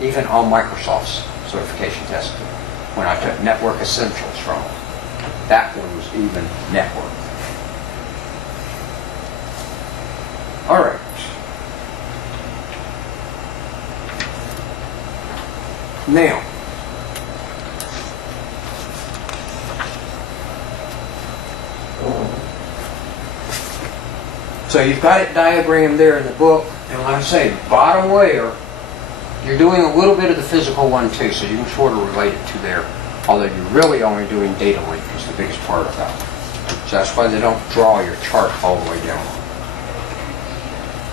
even on Microsoft's certification testing, when I took Network Essentials from them. That one was even network. All right. Now, so you've got it diagrammed there in the book, and like I say, bottom layer, you're doing a little bit of the physical one too, so you can sort of relate it to there, although you're really only doing data link is the biggest part of that. So that's why they don't draw your chart all the way down.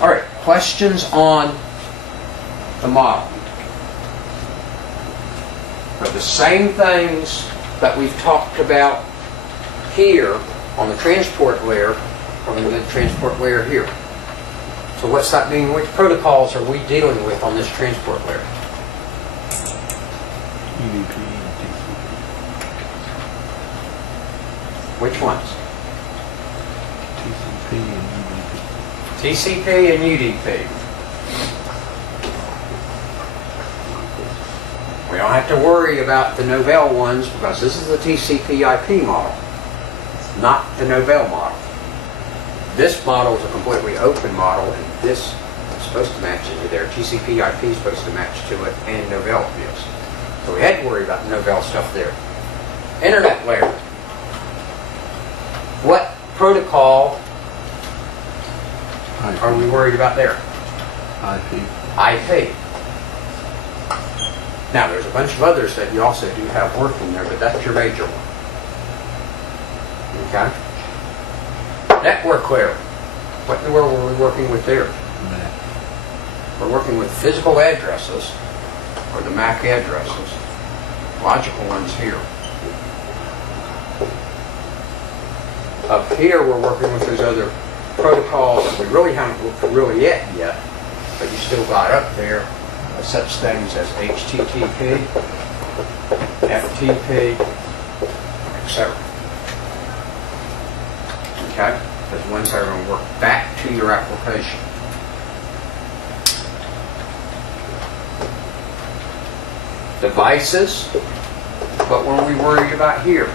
All right, questions on the model? But the same things that we've talked about here on the transport layer are going to be the transport layer here. So what's that mean? Which protocols are we dealing with on this transport layer? UDP and Which ones? TCP and UDP. TCP and UDP. We don't have to worry about the Novell ones because this is the TCP/IP model, not the Novell model. This model is a completely open model, and this is supposed to match into there. TCP/IP is supposed to match to it, and Novell is. So we had to worry about the Novell stuff there. Internet layer. What protocol are we worried about there? IP. IP. Now, there's a bunch of others that you also do have working there, but that's your major one. Okay? Network layer. What in the world were we working with there? MAC. We're working with physical addresses, or the MAC addresses. Logical ones here. Up here, we're working with those other protocols that we really haven't looked really at yet, but you still got up there such things as HTTP, FTP, etc. Okay? Those ones that are going to work back to your application. Devices, what were we worried about here?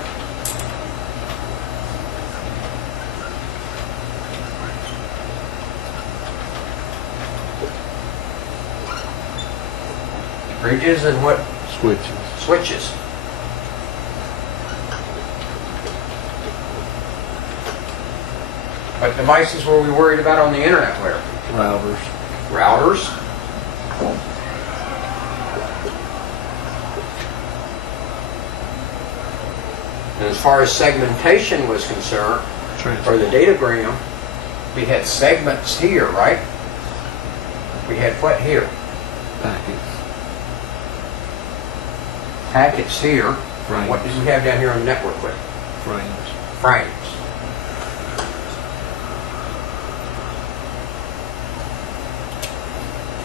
Bridges and what? Switches. Switches. What devices were we worried about on the internet layer? Routers. Routers. And as far as segmentation was concerned, for the datagram, we had segments here, right? We had what here? Packets. Packets here. Frames. What did we have down here on the network layer? Frames. Frames.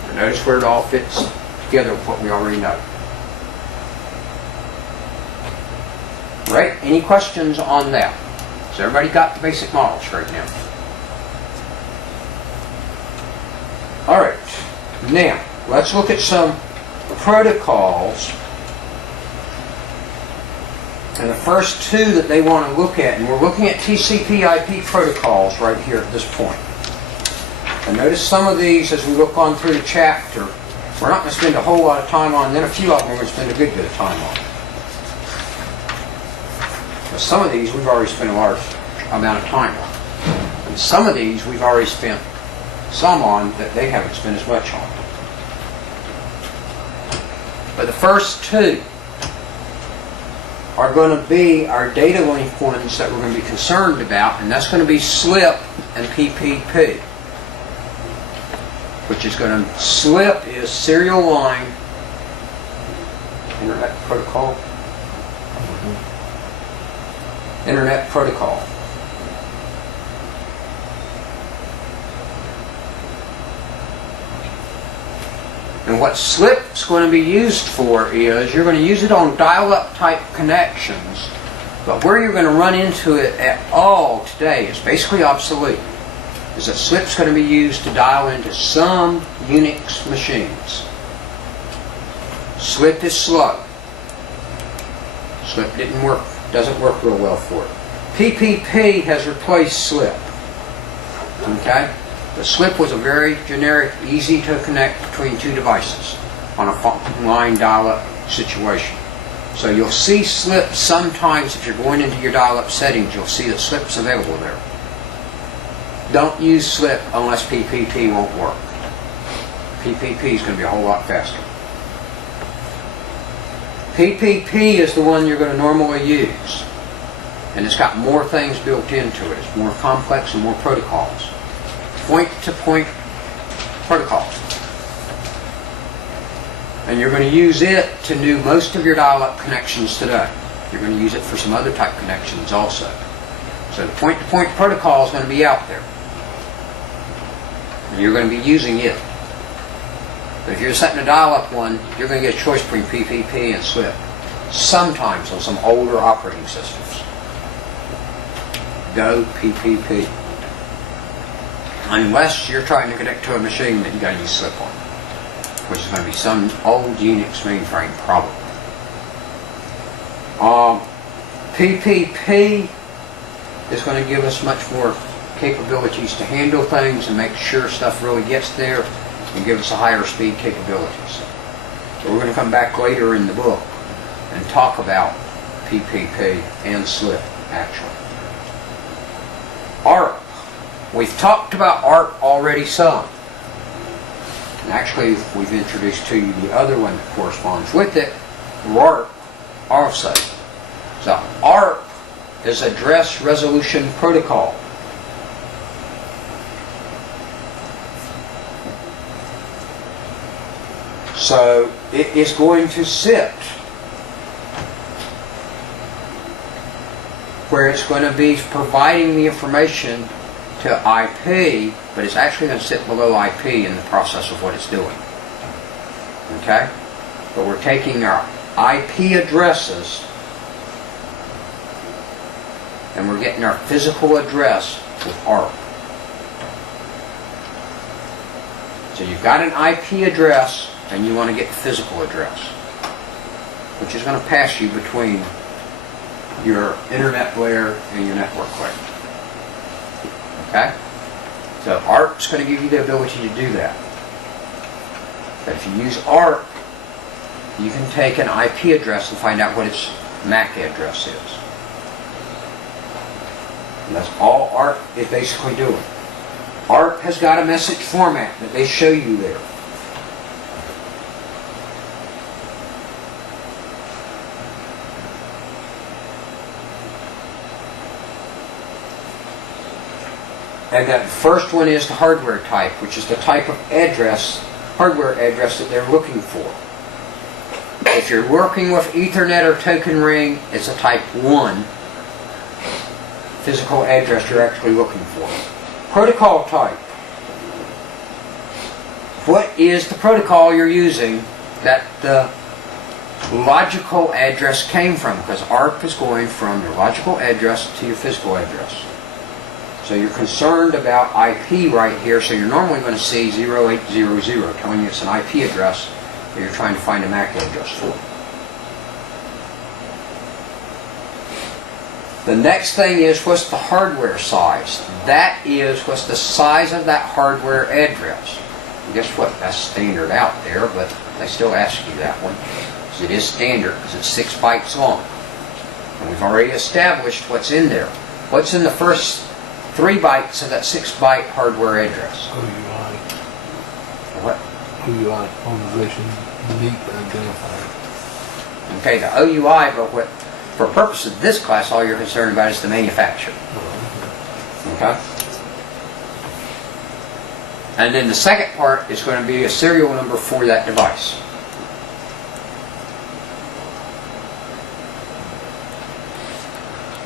And notice where it all fits together with what we already know. Right? Any questions on that? So everybody got the basic model straight now? All right. Now, let's look at some protocols. And the first two that they want to look at, and we're looking at TCP/IP protocols right here at this point. And notice some of these as we look on through the chapter, we're not going to spend a whole lot of time on, and then a few of them we're going to spend a good bit of time on. But some of these we've already spent a large amount of time on. And some of these we've already spent some on that they haven't spent as much on. But the first two are going to be our data link ones that we're going to be concerned about, and that's going to be SLIP and PPP. Which is going to, SLIP is serial line internet protocol. Internet protocol. And what SLIP's going to be used for is you're going to use it on dial-up type connections, but where you're going to run into it at all today is basically obsolete. Is that SLIP's going to be used to dial into some Unix machines. SLIP is slow. SLIP doesn't work real well for it. PPP has replaced SLIP. Okay? The SLIP was a very generic, easy to connect between two devices on a line dial-up situation. So you'll see SLIP sometimes if you're going into your dial-up settings, you'll see that SLIP's available there. Don't use SLIP unless PPP won't work. PPP is going to be a whole lot faster. PPP is the one you're going to normally use. And it's got more things built into it. It's more complex and more protocols. Point-to-point protocols. And you're going to use it to do most of your dial-up connections today. You're going to use it for some other type connections also. So the point-to-point protocol is going to be out there. And you're going to be using it. But if you're setting a dial-up one, you're going to get a choice between PPP and SLIP. Sometimes on some older operating systems. Go PPP. Unless you're trying to connect to a machine that you got to use SLIP on, which is going to be some old Unix mainframe probably. PPP is going to give us much more capabilities to handle things and make sure stuff really gets there and give us a higher speed capabilities. So we're going to come back later in the book and talk about PPP and SLIP actually. ARP. We've talked about ARP already some. And actually we've introduced to you the other one that corresponds with it, RARP also. So ARP is Address Resolution Protocol. So it is going to sit where it's going to be providing the information to IP, but it's actually going to sit below IP in the process of what it's doing. Okay? But we're taking our IP addresses and we're getting our physical address with ARP. So you've got an IP address and you want to get the physical address, which is going to pass you between your internet layer and your network layer. Okay? So ARP's going to give you the ability to do that. But if you use ARP, you can take an IP address and find out what its MAC address is. And that's all ARP is basically doing. ARP has got a message format that they show you there. And that first one is the hardware type, which is the type of address, hardware address that they're looking for. If you're working with Ethernet or token ring, it's a type 1 physical address you're actually looking for. Protocol type. What is the protocol you're using that the logical address came from? Because ARP is going from your logical address to your physical address. So you're concerned about IP right here, so you're normally going to see 0800 telling you it's an IP address that you're trying to find a MAC address for. The next thing is, what's the hardware size? That is, what's the size of that hardware address? And guess what? That's standard out there, but they still ask you that one. Because it is standard, because it's 6 bytes long. And we've already established what's in there. What's in the first 3 bytes of that 6-byte hardware address? OUI. What? OUI, Organization Unique Identifier. Okay, the OUI, but what, for purpose of this class, all you're concerned about is the manufacturer. Okay? And then the second part is going to be a serial number for that device.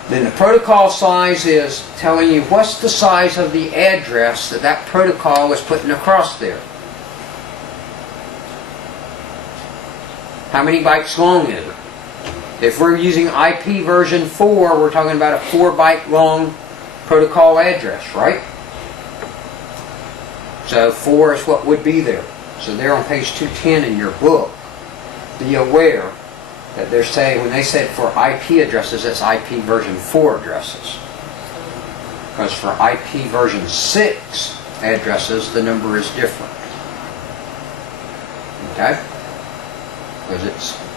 Then the protocol size is telling you what's the size of the address that that protocol is putting across there. How many bytes long is it? If we're using IP version 4, we're talking about a 4-byte long protocol address, right? So 4 is what would be there. So there on page 210 in your book, be aware that they're saying, when they said for IP addresses, it's IP version 4 addresses. Because for IP version 6 addresses, the number is different. Okay? Because it's